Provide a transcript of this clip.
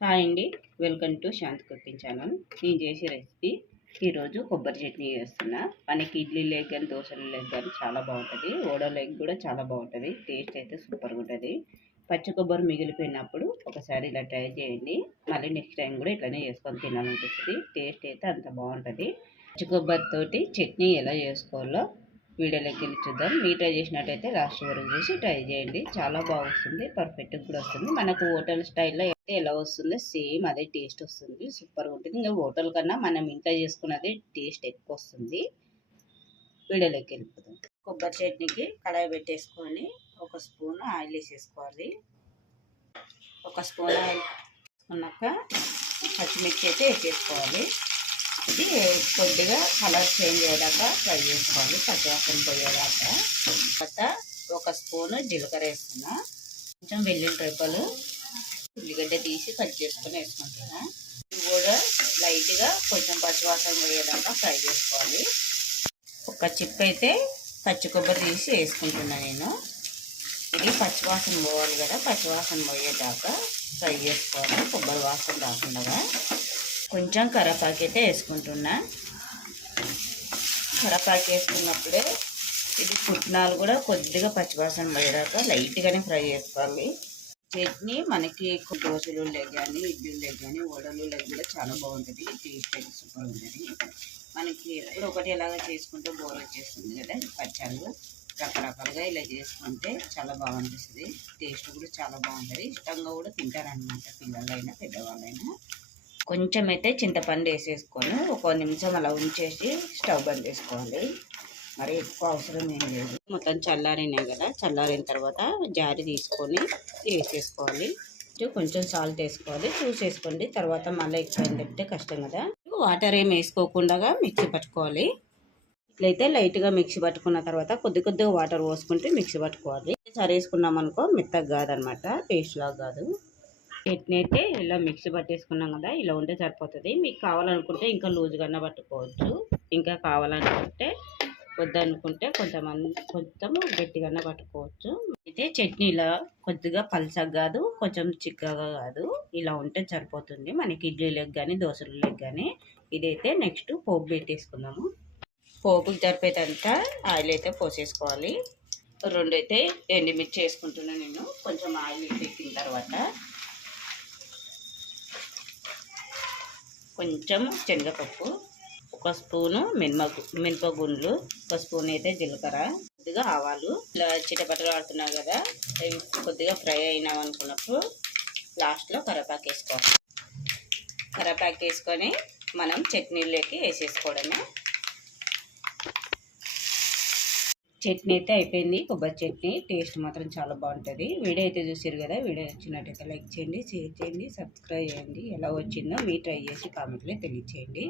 Hi అండి. Welcome to Shanthi cooking channel. నేను చేసే రెసిపీ ఈరోజు కొబ్బరి చట్నీ చేస్తున్నా. మనకి ఇడ్లీ లేక్ కానీ దోశలు లేక్ కానీ చాలా బాగుంటుంది. ఓడో లేక్ కూడా చాలా బాగుంటుంది. టేస్ట్ అయితే సూపర్గా ఉంటుంది. పచ్చి కొబ్బరి మిగిలిపోయినప్పుడు ఒకసారి ఇలా ట్రై చేయండి. మళ్ళీ నెక్స్ట్ టైం కూడా ఇట్లనే చేసుకొని తినాలనిపిస్తుంది. టేస్ట్ అయితే అంత బాగుంటుంది. పచ్చి కొబ్బరితోటి చట్నీ ఎలా చేసుకోవాలో వీడియోలోకి వెళ్ళి చూద్దాం. మీ ట్రై చేసినట్టయితే లాస్ట్ వరకు చూసి ట్రై చేయండి. చాలా బాగుంటుంది పర్ఫెక్ట్గా కూడా వస్తుంది. మనకు హోటల్ స్టైల్లో ఎలా వస్తుందో సేమ్ అదే టేస్ట్ వస్తుంది. సూపర్గా ఉంటుంది. ఇంకా హోటల్ కన్నా మనం ఇంట్లో చేసుకున్నది టేస్ట్ ఎక్కువ వస్తుంది. వీడియోలోకి వెళ్ళిపోతాం కొబ్బరి చట్నీకి కడాయి పెట్టేసుకొని ఒక స్పూన్ ఆయిల్ వేసేసుకోవాలి. ఒక స్పూన్ ఆయిల్ వేసుకున్నాక పచ్చిమిర్చి అయితే వేసేసుకోవాలి. ఇది కొద్దిగా కలర్ చేంజ్ అయ్యేదాకా ఫ్రై చేసుకోవాలి. పచ్చివాసన పోయేదాకా. తర్వాత ఒక స్పూన్ జీలకర్ర వేసుకున్నా. కొంచెం వెల్లుల్లి రెబ్బలు ఉల్లిగడ్డ తీసి కట్ చేసుకొని వేసుకుంటున్నా ఇవి కూడా లైట్గా కొంచెం పచ్చివాసన పోయేదాకా ఫ్రై చేసుకోవాలి. ఒక చిప్ అయితే పచ్చి కొబ్బరి తీసి వేసుకుంటున్నా నేను. ఇది పచ్చివాసన పోవాలి కదా పచ్చివాసన పోయేదాకా ఫ్రై చేసుకోవాలి కొబ్బరి వాసన రాకుండా. కొంచెం కరపాకు అయితే వేసుకుంటున్నా. కరపాకు వేసుకున్నప్పుడే ఇది పుట్నాలు కూడా కొద్దిగా పచ్చివాసన పోయేదాకా లైట్గానే ఫ్రై చేసుకోవాలి. చట్నీ మనకి దోశలు కానీ ఇడ్లీలు కానీ వడలు కూడా చాలా బాగుంటుంది. టేస్ట్ అయితే సూపర్ ఉంటుంది. మనకి ఎప్పుడు ఒకటి ఎలాగా చేసుకుంటే బోర్ వచ్చేస్తుంది కదా పచ్చళ్ళు రకరకాలుగా ఇలా చేసుకుంటే చాలా బాగుంటుంది టేస్ట్ కూడా చాలా బాగుంటుంది. ఇష్టంగా కూడా తింటారనమాట పిల్లలైనా పెద్దవాళ్ళైనా. కొంచెం అయితే చింతపండు వేసేసుకొని ఒక నిమిషం అలా ఉంచేసి స్టవ్ బంద్ చేసుకోవాలి. మరి ఎక్కువ అవసరం ఏం లేదు. మొత్తం చల్లారినాయి కదా చల్లారిన తర్వాత జారి తీసుకొని వేసేసుకోవాలి కొంచెం సాల్ట్ వేసుకోవాలి చూసేసుకోండి తర్వాత మళ్ళీ ఎక్కువైంది ఏంటంటే కష్టం కదా. వాటర్ ఏం వేసుకోకుండా మిక్సీ పట్టుకోవాలి. ఇట్లయితే లైట్గా మిక్సీ పట్టుకున్న తర్వాత కొద్ది కొద్దిగా వాటర్ పోసుకుంటే మిక్సీ పట్టుకోవాలి. సరి వేసుకున్నాం అనుకో మెత్తగా కాదనమాట పేస్ట్ లాగా కాదు. ఎట్నైతే అయితే ఇలా మిక్సీ పట్టేసుకున్నాం కదా ఇలా ఉంటే సరిపోతుంది. మీకు కావాలనుకుంటే ఇంకా లూజ్గానే పట్టుకోవచ్చు. ఇంకా కావాలనుకుంటే వద్దనుకుంటే కొంతమంది కొంచెం గట్టిగానే పట్టుకోవచ్చు. అయితే చట్నీ ఇలా కొద్దిగా పలసగా కాదు కొంచెం చిక్కగా కాదు. ఇలా ఉంటే సరిపోతుంది. మనకి ఇడ్లీలకు కానీ దోశలకు కానీ ఇదైతే నెక్స్ట్ పోపు పెట్టేసుకుందాము. పోపుకి జరిపేదంతా ఆయిల్ అయితే పోసేసుకోవాలి. రెండు అయితే ఎండుమిర్చి వేసుకుంటున్నాను నేను. కొంచెం ఆయిల్ ఎక్కిన తర్వాత కొంచెం శనగపప్పు. ఒక స్పూను మినప మినపగుండ్లు ఒక స్పూన్ అయితే జీలకర్ర కొద్దిగా ఆవాలు. ఇలా చిటపటలు ఆడుతున్నావు కదా అవి కొద్దిగా ఫ్రై అయినాం అనుకున్నప్పుడు లాస్ట్లో కరపాకు వేసుకోవాలి. కరపాకు వేసుకొని మనం చట్నీలోకి వేసేసుకోవడమే. చట్నీ అయితే అయిపోయింది కొబ్బరి చట్నీ. టేస్ట్ మాత్రం చాలా బాగుంటుంది. వీడియో అయితే చూసారు కదా వీడియో నచ్చినట్టయితే లైక్ చేయండి షేర్ చేయండి సబ్స్క్రైబ్ చేయండి. ఎలా వచ్చిందో మీ ట్రై చేసి కామెంట్లో తెలియచేయండి.